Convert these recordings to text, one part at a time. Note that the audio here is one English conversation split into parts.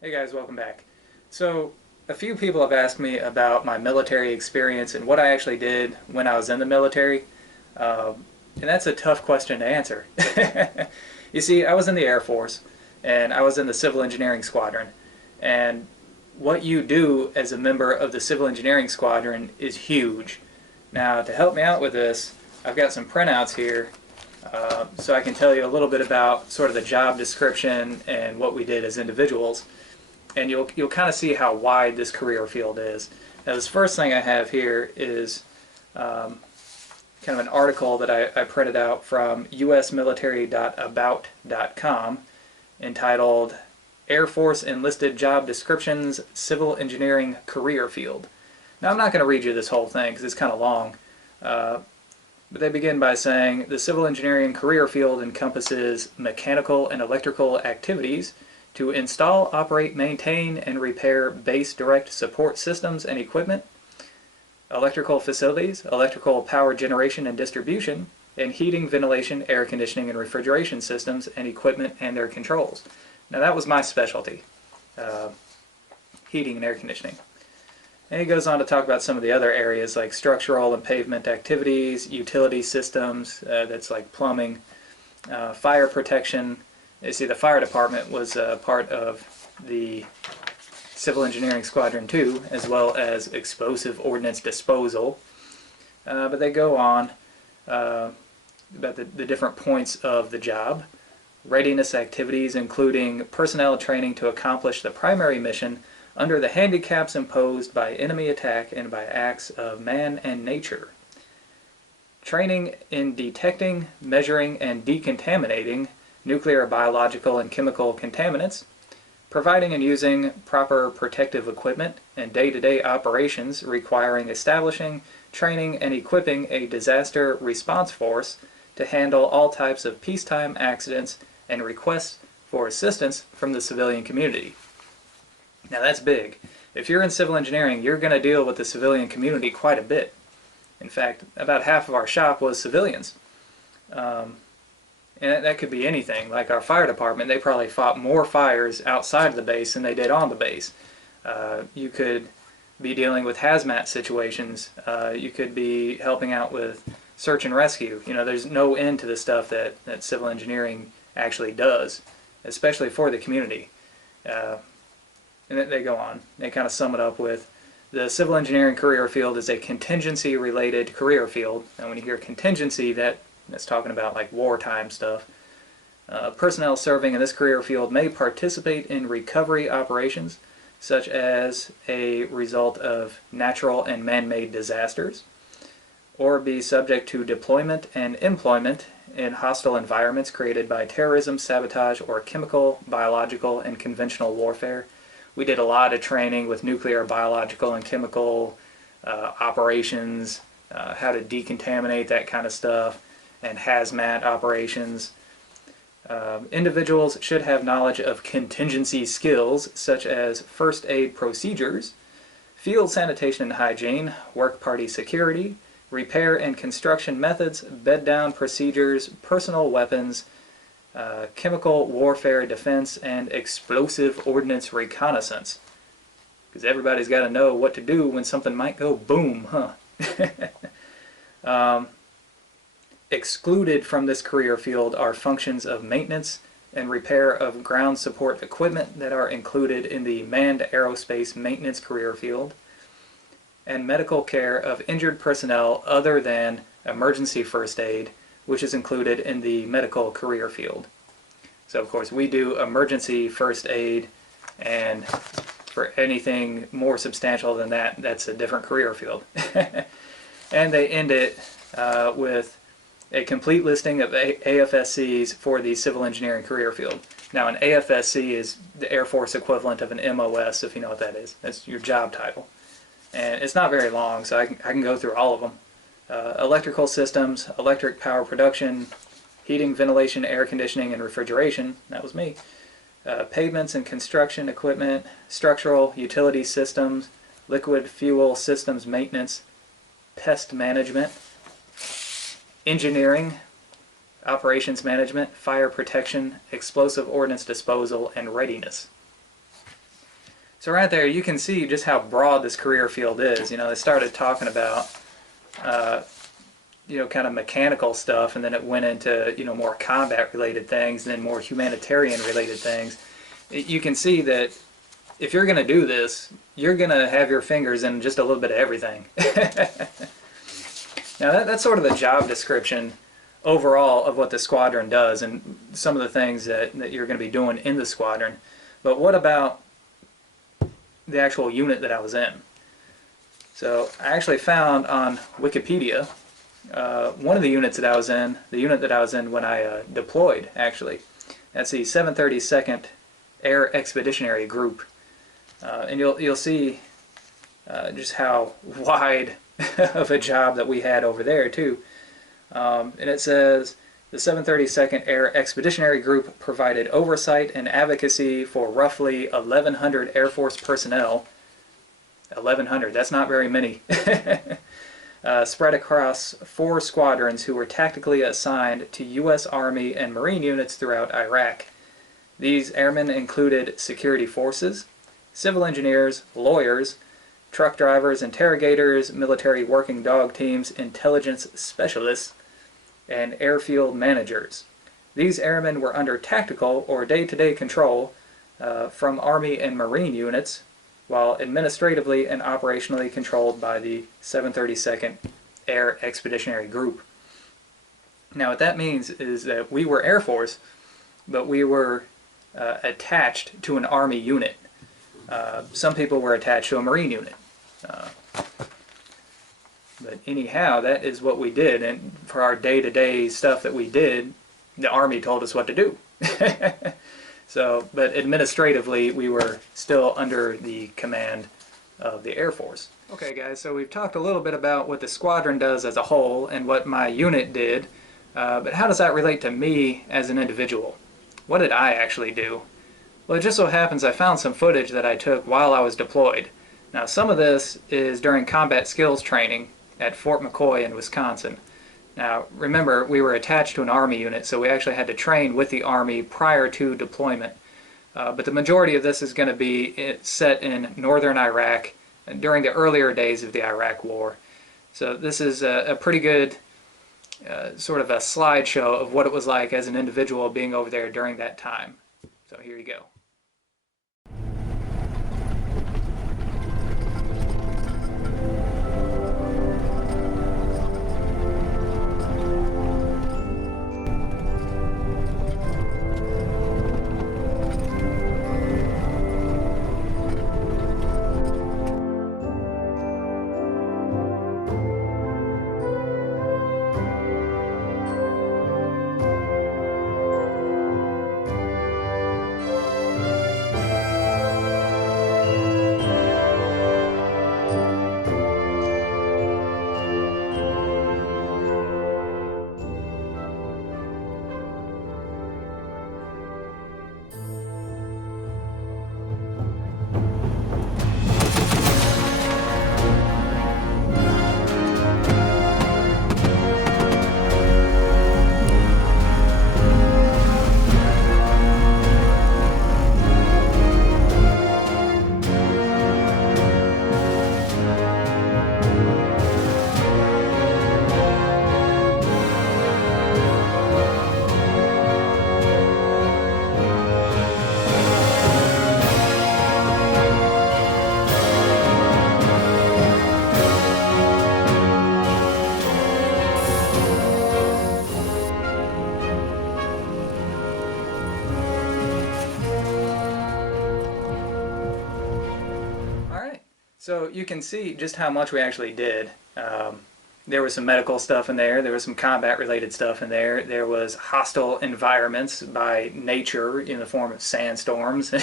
Hey guys, welcome back. So, a few people have asked me about my military experience and what I actually did when I was in the military, and that's a tough question to answer. You see, I was in the Air Force, and I was in the civil engineering squadron, and what you do as a member of the civil engineering squadron is huge. Now, to help me out with this, I've got some printouts here so I can tell you a little bit about sort of the job description and what we did as individuals, and you'll kind of see how wide this career field is. Now, this first thing I have here is kind of an article that I printed out from usmilitary.about.com entitled Air Force Enlisted Job Descriptions Civil Engineering Career Field. Now, I'm not going to read you this whole thing because it's kind of long, but they begin by saying the civil engineering career field encompasses mechanical and electrical activities to install, operate, maintain, and repair base direct support systems and equipment, electrical facilities, electrical power generation and distribution, and heating, ventilation, air conditioning, and refrigeration systems and equipment and their controls. Now that was my specialty, heating and air conditioning. And he goes on to talk about some of the other areas like structural and pavement activities, utility systems, that's like plumbing, fire protection. You see, the fire department was part of the civil engineering squadron too, as well as explosive ordnance disposal. But they go on about the different points of the job. Readiness activities including personnel training to accomplish the primary mission under the handicaps imposed by enemy attack and by acts of man and nature. Training in detecting, measuring, and decontaminating nuclear, biological, and chemical contaminants, providing and using proper protective equipment and day-to-day operations requiring establishing, training, and equipping a disaster response force to handle all types of peacetime accidents and requests for assistance from the civilian community. Now that's big. If you're in civil engineering, you're going to deal with the civilian community quite a bit. In fact, about half of our shop was civilians. And that could be anything. Like our fire department, they probably fought more fires outside of the base than they did on the base. You could be dealing with hazmat situations. You could be helping out with search and rescue. You know, there's no end to the stuff that civil engineering actually does, especially for the community. And they go on. They kind of sum it up with the civil engineering career field is a contingency-related career field. And when you hear contingency, that's talking about like wartime stuff. Personnel serving in this career field may participate in recovery operations, such as a result of natural and man-made disasters, or be subject to deployment and employment in hostile environments created by terrorism, sabotage, or chemical, biological, and conventional warfare. We did a lot of training with nuclear, biological, and chemical operations, how to decontaminate that kind of stuff, and hazmat operations. Individuals should have knowledge of contingency skills such as first aid procedures, field sanitation and hygiene, work party security, repair and construction methods, bed down procedures, personal weapons, chemical warfare defense, and explosive ordnance reconnaissance. Because everybody's got to know what to do when something might go boom, huh? Excluded from this career field are functions of maintenance and repair of ground support equipment that are included in the manned aerospace maintenance career field, and medical care of injured personnel other than emergency first aid, which is included in the medical career field. So of course we do emergency first aid, and for anything more substantial than that, that's a different career field. And they end it with a complete listing of AFSCs for the civil engineering career field. Now an AFSC is the Air Force equivalent of an MOS, if you know what that is. That's your job title. And it's not very long, so I can go through all of them. Electrical systems, electric power production, heating, ventilation, air conditioning, and refrigeration, that was me. Pavements and construction equipment, structural, utility systems, liquid fuel systems maintenance, pest management, engineering, operations management, fire protection, explosive ordnance disposal, and readiness. So right there, you can see just how broad this career field is. They started talking about, uh, kind of mechanical stuff, and then it went into, more combat-related things, and then more humanitarian-related things. You can see that if you're going to do this, you're going to have your fingers in just a little bit of everything. Now, that's sort of the job description overall of what the squadron does and some of the things that you're going to be doing in the squadron. But what about the actual unit that I was in? So I actually found on Wikipedia one of the units that I was in, the unit that I was in when I deployed, actually. That's the 732nd Air Expeditionary Group. And you'll see just how wide of a job that we had over there, too. And it says, the 732nd Air Expeditionary Group provided oversight and advocacy for roughly 1,100 Air Force personnel. 1,100, that's not very many. Spread across 4 squadrons who were tactically assigned to U.S. Army and Marine units throughout Iraq. These airmen included security forces, civil engineers, lawyers, truck drivers, interrogators, military working dog teams, intelligence specialists, and airfield managers. These airmen were under tactical or day-to-day control from Army and Marine units, while administratively and operationally controlled by the 732nd Air Expeditionary Group. Now what that means is that we were Air Force, but we were attached to an Army unit. Some people were attached to a Marine unit. But anyhow, that is what we did, and for our day-to-day stuff that we did, the Army told us what to do. So, but administratively, we were still under the command of the Air Force. Okay guys, so we've talked a little bit about what the squadron does as a whole and what my unit did, but how does that relate to me as an individual? What did I actually do? Well, it just so happens I found some footage that I took while I was deployed. Now, some of this is during combat skills training at Fort McCoy in Wisconsin. Now, remember, we were attached to an Army unit, so we actually had to train with the Army prior to deployment. But the majority of this is going to be set in northern Iraq during the earlier days of the Iraq War. So this is a pretty good sort of a slideshow of what it was like as an individual being over there during that time. So here you go. So you can see just how much we actually did. There was some medical stuff in there. There was some combat-related stuff in there. There was hostile environments by nature in the form of sandstorms.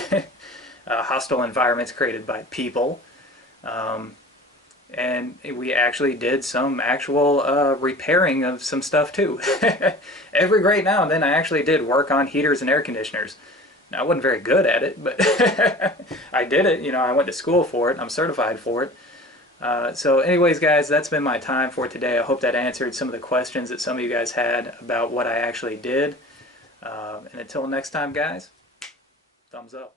Hostile environments created by people. And we actually did some actual repairing of some stuff too. Every great now and then I actually did work on heaters and air conditioners. Now, I wasn't very good at it, but I did it. You know, I went to school for it. I'm certified for it. So anyways, guys, that's been my time for today. I hope that answered some of the questions that some of you guys had about what I actually did. And until next time, guys, thumbs up.